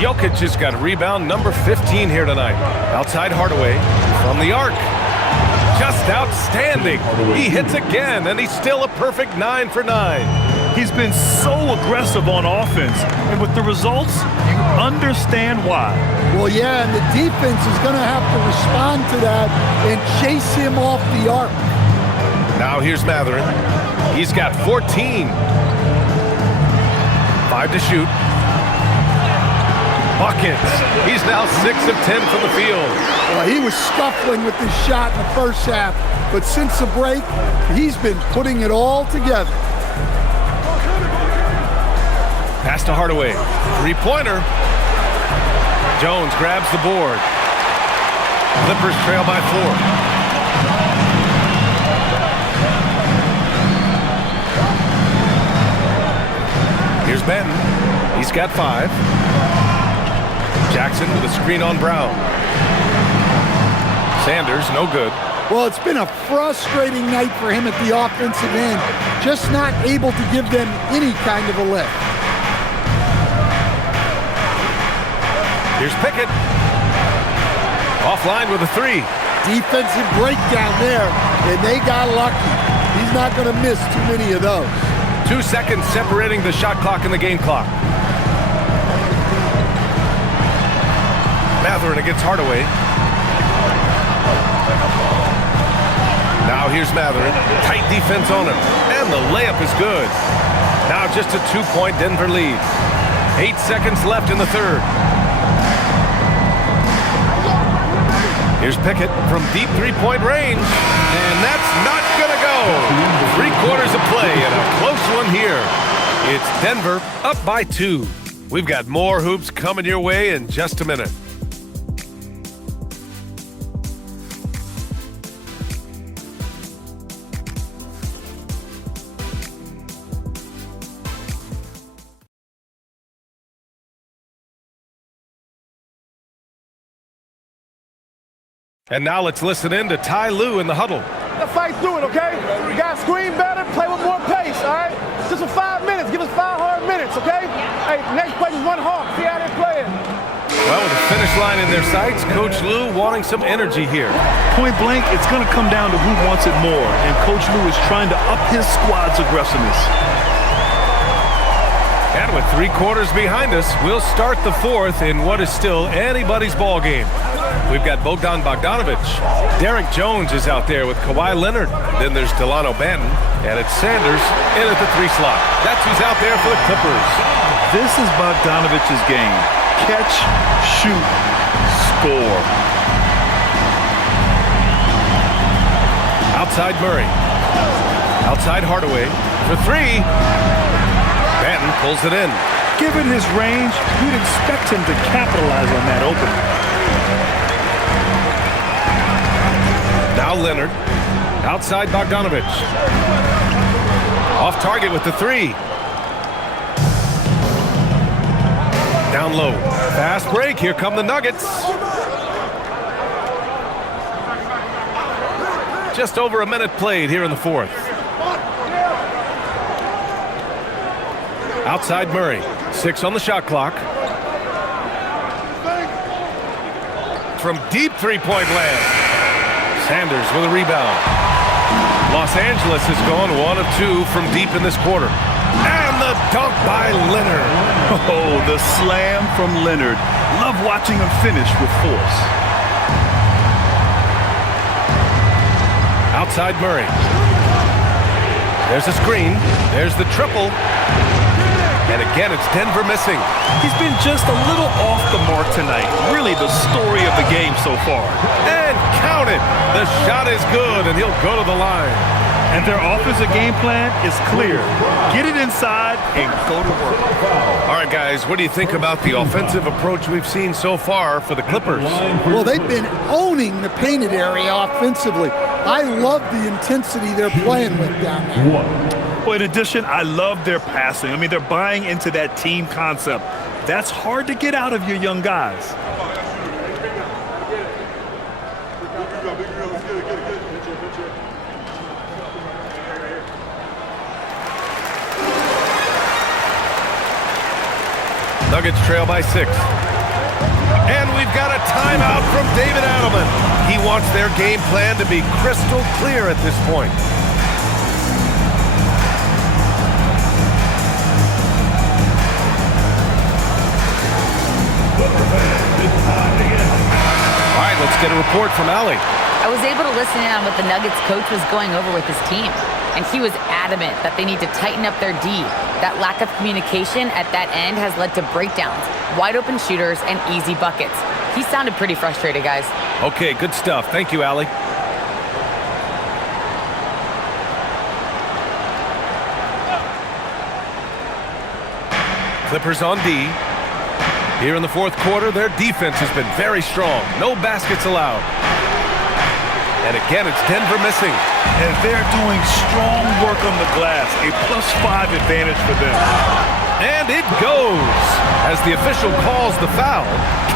Jokic has got rebound number 15 here tonight. Outside Hardaway from the arc. Just outstanding. He hits again, and he's still a perfect 9 for 9. He's been so aggressive on offense, and with the results, you understand why. Well, yeah, and the defense is going to have to respond to that and chase him off the arc. Now here's Mathurin. He's got 14. 5 to shoot. Buckets. He's now 6 of 10 from the field. Well, he was scuffling with his shot in the first half, but since the break, he's been putting it all together. Pass to Hardaway. 3-pointer. Jones grabs the board. Clippers trail by 4. Here's Benton. He's got 5. Jackson with a screen on Brown. Sanders, no good. Well, it's been a frustrating night for him at the offensive end, just not able to give them any kind of a lift. Here's Pickett. Offline with a 3. Defensive breakdown there, and they got lucky. He's not going to miss too many of those. 2 seconds separating the shot clock and the game clock. Mathurin against Hardaway. Now here's Mathurin. Tight defense on him. And the layup is good. Now just a 2-point Denver lead. 8 seconds left in the third. Here's Pickett from deep 3-point range. And that's not going to go. 3/4 of play and a close one here. It's Denver up by 2. We've got more hoops coming your way in just a minute. And now let's listen in to Ty Lue in the huddle. Let's fight through it, okay? You got to screen better, play with more pace, all right? Just for 5 minutes. Give us 5 hard minutes, okay? Hey, next play is 1 hawk. See how they're playing. Well, with the finish line in their sights, Coach Lue wanting some energy here. Point blank, it's going to come down to who wants it more, and Coach Lue is trying to up his squad's aggressiveness. And with 3/4 behind us, we'll start the fourth in what is still anybody's ball game. We've got Bogdan Bogdanovic. Derek Jones is out there with Kawhi Leonard. Then there's Delano Banton, and it's Sanders in at the 3 slot. That's who's out there for the Clippers. This is Bogdanovic's game. Catch, shoot, score. Outside Murray. Outside Hardaway for 3. Banton pulls it in. Given his range, you'd expect him to capitalize on that opening. Now Leonard. Outside Bogdanovic. Off target with the 3. Down low. Fast break. Here come the Nuggets. Just over a minute played here in the fourth. Outside Murray. 6 on the shot clock. From deep 3-point land. Sanders with a rebound. Los Angeles has gone 1 of 2 from deep in this quarter. And the dunk by Leonard. Oh, the slam from Leonard. Love watching him finish with force. Outside Murray. There's a screen. There's the triple. And again, it's Denver missing. He's been just a little off the mark tonight. Really the story of the game so far. And count it. The shot is good, and he'll go to the line. And their offensive game plan is clear. Get it inside and go to work. All right, guys, what do you think about the offensive approach we've seen so far for the Clippers? Well, they've been owning the painted area offensively. I love the intensity they're playing with down there. Well, in addition, I love their passing. I mean, they're buying into that team concept. That's hard to get out of your young guys. Nuggets trail by 6. And we've got a timeout from David Adelman. He wants their game plan to be crystal clear at this point. All right, let's get a report from Allie. I was able to listen in on what the Nuggets coach was going over with his team, and he was adamant that they need to tighten up their D. That lack of communication at that end has led to breakdowns, wide open shooters, and easy buckets. He sounded pretty frustrated, guys. Okay, good stuff. Thank you, Allie. Clippers on D. Here in the fourth quarter, their defense has been very strong. No baskets allowed. And again, it's Denver missing. And they're doing strong work on the glass. A +5 advantage for them. And it goes. As the official calls the foul,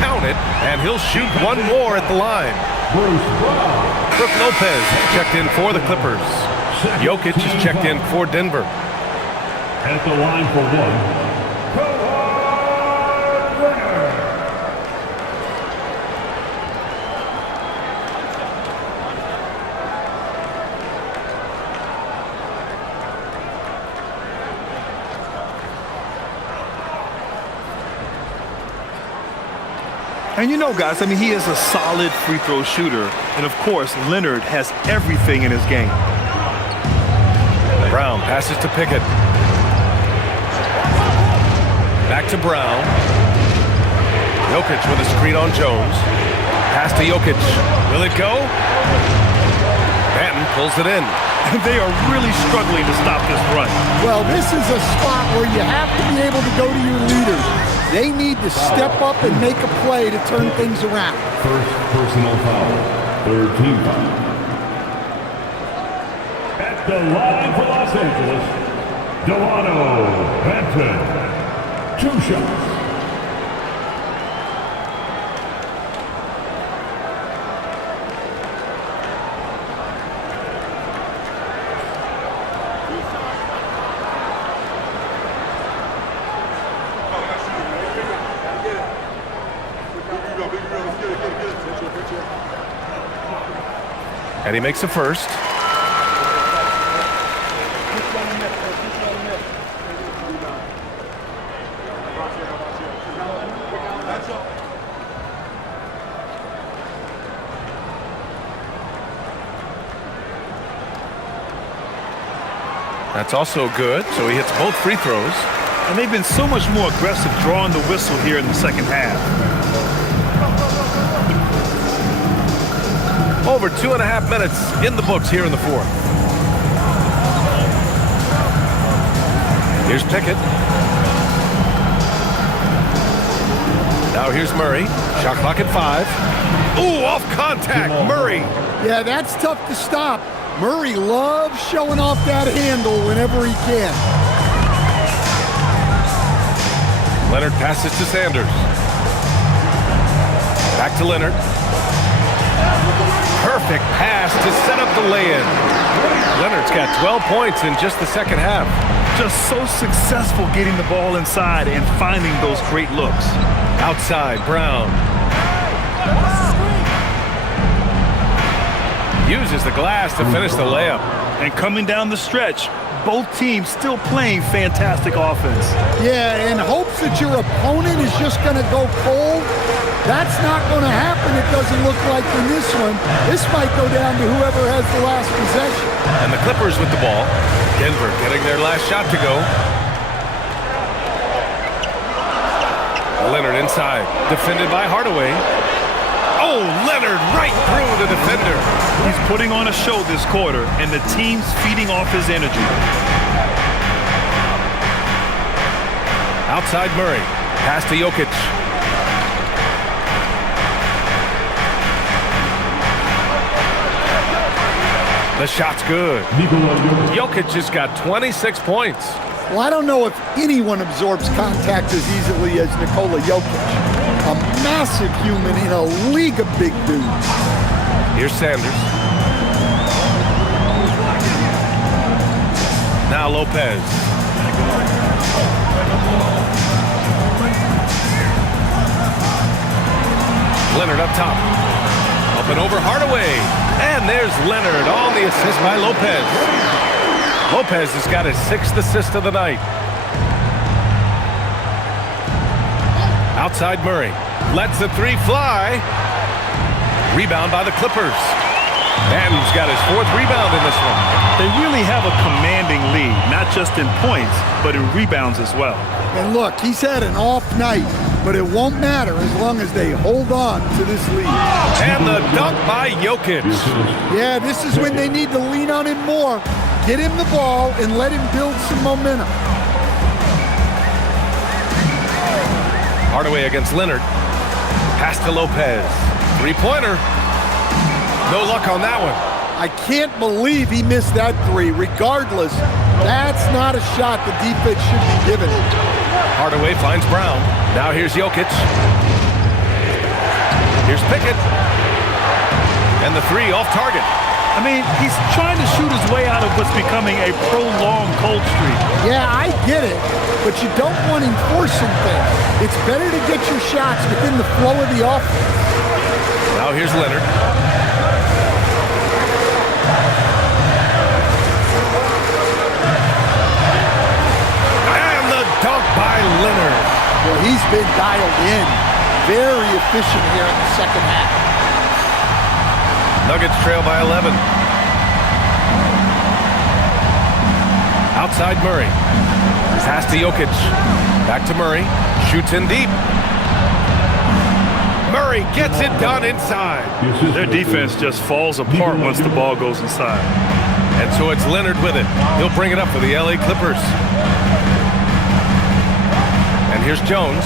count it, and he'll shoot one more at the line. Brook Lopez checked in for the Clippers. Jokic is checked in for Denver. At the line for one. And you know, guys, I mean, he is a solid free throw shooter. And, of course, Leonard has everything in his game. Brown passes to Pickett. Back to Brown. Jokic with a screen on Jones. Pass to Jokic. Will it go? Banton pulls it in. And they are really struggling to stop this run. Well, this is a spot where you have to be able to go to your leaders. They need to step up and make a play to turn things around. First personal foul. Third team foul. At the line for Los Angeles, Delano Banton. 2 shots. And he makes a first. That's also good, so he hits both free throws. And they've been so much more aggressive drawing the whistle here in the second half. Over 2.5 minutes in the books here in the fourth. Here's Pickett. Now here's Murray. Shot clock at 5. Ooh, off contact, Murray. Yeah, that's tough to stop. Murray loves showing off that handle whenever he can. Leonard passes to Sanders. Back to Leonard. Perfect pass to set up the lay-in. Leonard's got 12 points in just the second half. Just so successful getting the ball inside and finding those great looks. Outside, Brown. Uses the glass to finish the layup. And coming down the stretch, Both teams still playing fantastic offense. Yeah, and hopes that your opponent is just going to go cold. That's not going to happen, it doesn't look like in this one. This might go down to whoever has the last possession. And the Clippers with the ball. Denver getting their last shot to go. Leonard inside, defended by Hardaway. Oh, Leonard right through the defender. He's putting on a show this quarter, and the team's feeding off his energy. Outside Murray, pass to Jokic. The shot's good. Jokic just got 26 points. Well, I don't know if anyone absorbs contact as easily as Nikola Jokic. A massive human in a league of big dudes. Here's Sanders. Now Lopez. Leonard up top. Up and over Hardaway. And there's Leonard on the assist by Lopez. Lopez has got his 6th assist of the night. Outside Murray. Lets the three fly. Rebound by the Clippers. And he's got his 4th rebound in this one. They really have a commanding lead, not just in points, but in rebounds as well. And look, he's had an off night, but it won't matter as long as they hold on to this lead. And the dunk by Jokic. Yeah, this is when they need to lean on him more. Get him the ball and let him build some momentum. Hardaway against Leonard. Pass to Lopez. Three-pointer. No luck on that one. I can't believe he missed that three. Regardless, that's not a shot the defense should be giving him. Hardaway finds Brown. Now here's Jokic. Here's Pickett. And the three off target. I mean, he's trying to shoot his way out of what's becoming a prolonged cold streak. Yeah, I get it, but you don't want him forcing things. It's better to get your shots within the flow of the offense. Now here's Leonard. And the dunk by Leonard. Well, he's been dialed in. Very efficient here in the second half. Nuggets trail by 11. Outside Murray. Pass to Jokic. Back to Murray. Shoots in deep. Murray gets it done inside. Their defense just falls apart once the ball goes inside. And so it's Leonard with it. He'll bring it up for the LA Clippers. And here's Jones.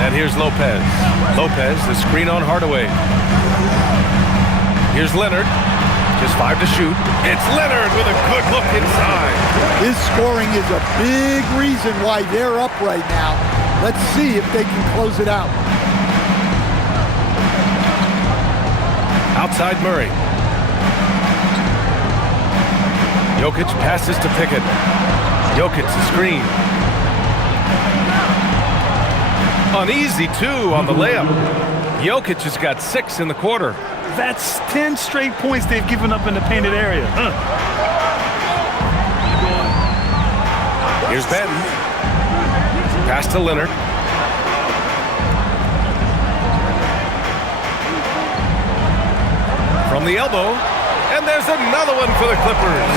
And here's Lopez. Lopez, the screen on Hardaway. Here's Leonard. Just 5 to shoot. It's Leonard with a good look inside. His scoring is a big reason why they're up right now. Let's see if they can close it out. Outside Murray. Jokic passes to Pickett. Jokic the screen. Uneasy, too, on the layup. Jokic has got 6 in the quarter. That's 10 straight points they've given up in the painted area. Here's Benton. Pass to Leonard. From the elbow. And there's another one for the Clippers.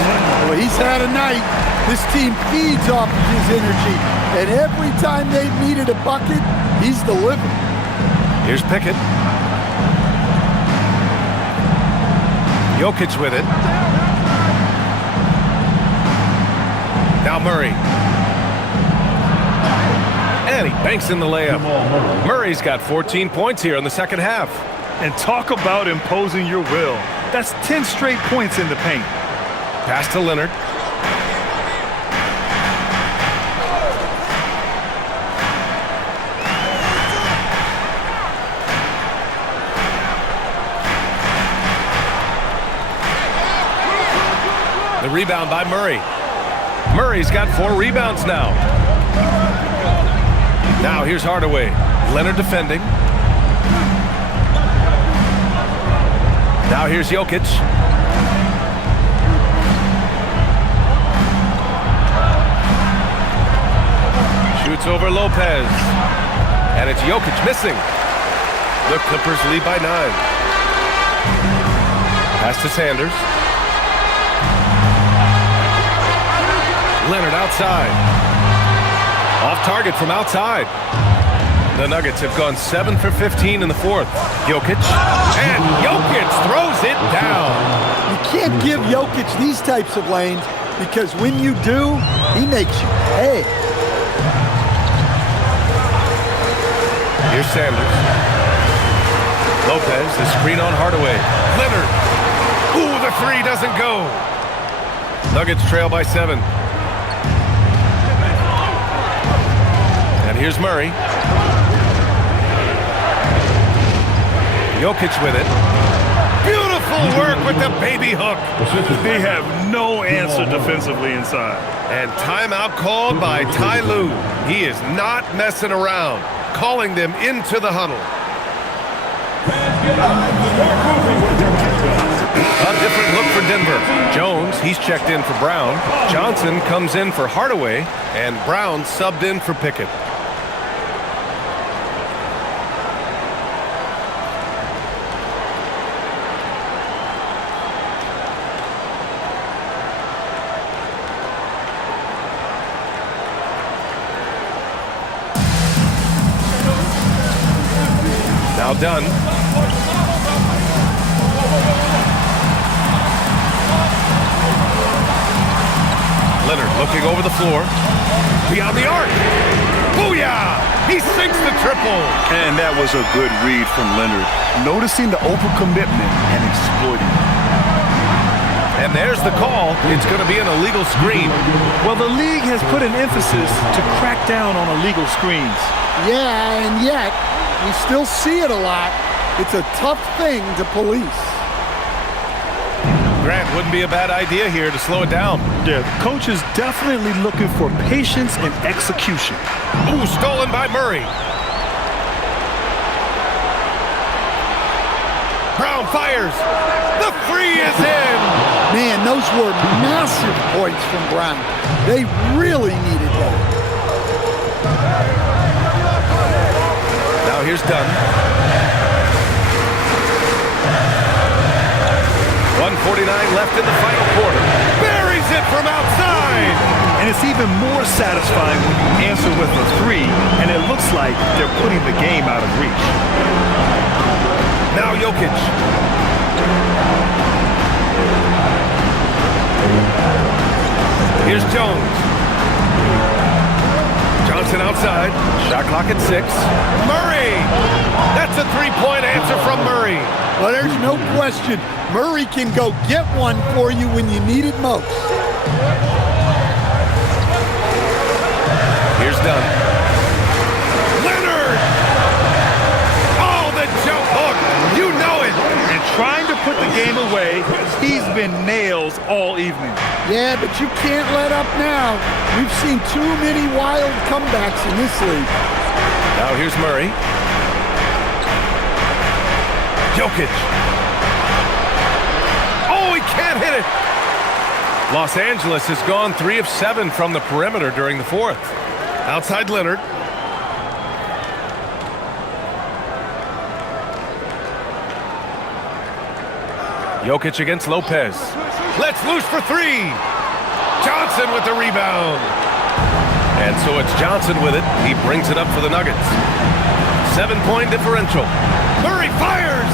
Well, he's had a night. This team feeds off of his energy. And every time they've needed a bucket, he's delivered. Here's Pickett. Jokic with it. Now Murray. And he banks in the layup. Murray's got 14 points here in the second half. And talk about imposing your will. That's 10 straight points in the paint. Pass to Leonard. The rebound by Murray. Murray's got 4 rebounds now. Now here's Hardaway. Leonard defending. Now here's Jokic. Shoots over Lopez. And it's Jokic missing. The Clippers lead by 9. Pass to Sanders. Leonard outside. Off target from outside. The Nuggets have gone 7 for 15 in the fourth. Jokic. And Jokic throws it down. You can't give Jokic these types of lanes because when you do, he makes you pay. Here's Sanders. Lopez, the screen on Hardaway. Leonard. Ooh, the three doesn't go. Nuggets trail by 7. And here's Murray. Jokic with it. Beautiful work with the baby hook. They have no answer defensively inside. And timeout called by Ty Lue. He is not messing around, calling them into the huddle. A different look for Denver. Jones, he's checked in for Brown. Johnson comes in for Hardaway, and Brown subbed in for Pickett. Now done. Leonard looking over the floor. Beyond the arc. Booyah! He sinks the triple. And that was a good read from Leonard. Noticing the open commitment and exploiting it. And there's the call. It's going to be an illegal screen. Well, the league has put an emphasis to crack down on illegal screens. Yeah, and yet, we still see it a lot. It's a tough thing to police. Grant, wouldn't be a bad idea here to slow it down. Yeah, the coach is definitely looking for patience and execution. Ooh, stolen by Murray. Brown fires. The free is in. Man, those were massive points from Brown. They really needed that. Now here's Dunn. 1:49 left in the final quarter. Buries it from outside. And it's even more satisfying when you answer with a three, and it looks like they're putting the game out of reach. Now Jokic. Here's Jones. Johnson outside. Shot clock at 6. Murray! That's a three-point answer from Murray. Well, there's no question. Murray can go get one for you when you need it most. Here's Dunn. Leonard! Oh, the jump hook! You know it! And trying to put the game away, he's been nails all evening. Yeah, but you can't let up now. We've seen too many wild comebacks in this league. Now here's Murray. Jokic. Oh, he can't hit it. Los Angeles has gone 3 of 7 from the perimeter during the fourth. Outside Leonard. Jokic against Lopez. Let's loose for 3. Johnson with the rebound. And so it's Johnson with it. He brings it up for the Nuggets. 7-point differential. Murray fires.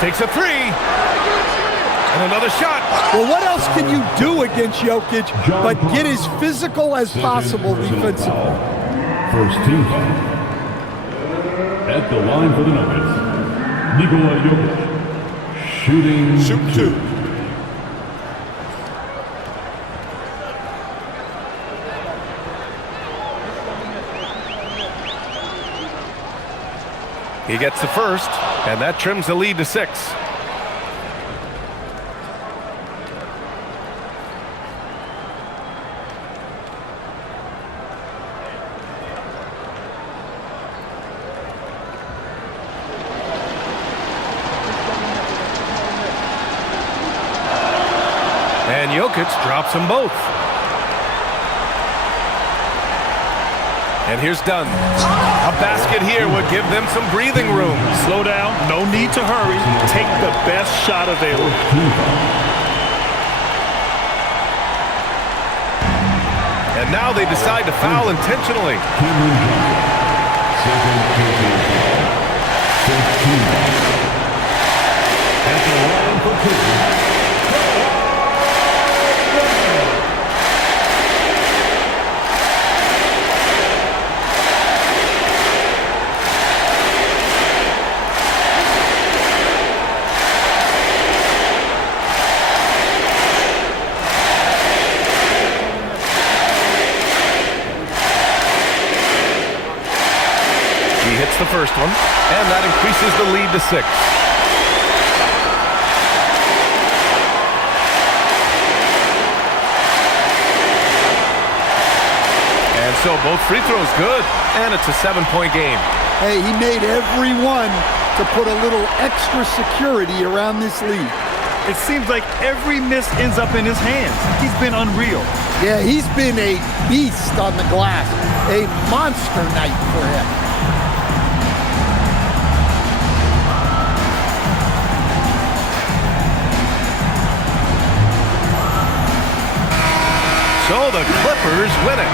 Takes a 3. And another shot. Well, what else can you do against Jokic but get as physical as possible defensively? First team foul. At the line for the Nuggets, Nikola Jokic, shooting Shoot 2. He gets the first, and that trims the lead to 6. And Jokic drops them both. And here's Dunn. A basket here would give them some breathing room. Slow down, no need to hurry. Take the best shot available. And now they decide to foul intentionally. At the line for kicking. The first one, and that increases the lead to 6. And so both free throws good, and it's a 7-point game. Hey, he made every one to put a little extra security around this lead. It seems like every miss ends up in his hands. He's been unreal. Yeah, he's been a beast on the glass. A monster night for him. So the Clippers win it.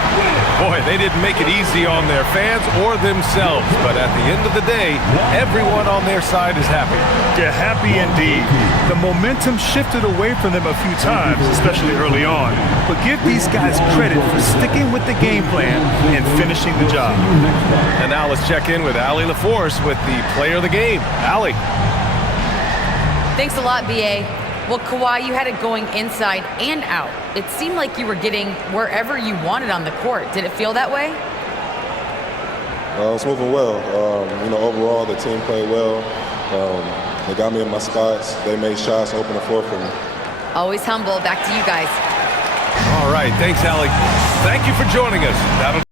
Boy, they didn't make it easy on their fans or themselves, but at the end of the day, everyone on their side is happy. They're happy indeed. The momentum shifted away from them a few times, especially early on. But give these guys credit for sticking with the game plan and finishing the job. And now let's check in with Allie LaForce with the player of the game. Allie. Thanks a lot, B.A. Well, Kawhi, you had it going inside and out. It seemed like you were getting wherever you wanted on the court. Did it feel that way? It's moving well. Overall, the team played well. They got me in my spots. They made shots, open the floor for me. Always humble. Back to you guys. All right. Thanks, Allie. Thank you for joining us. That'll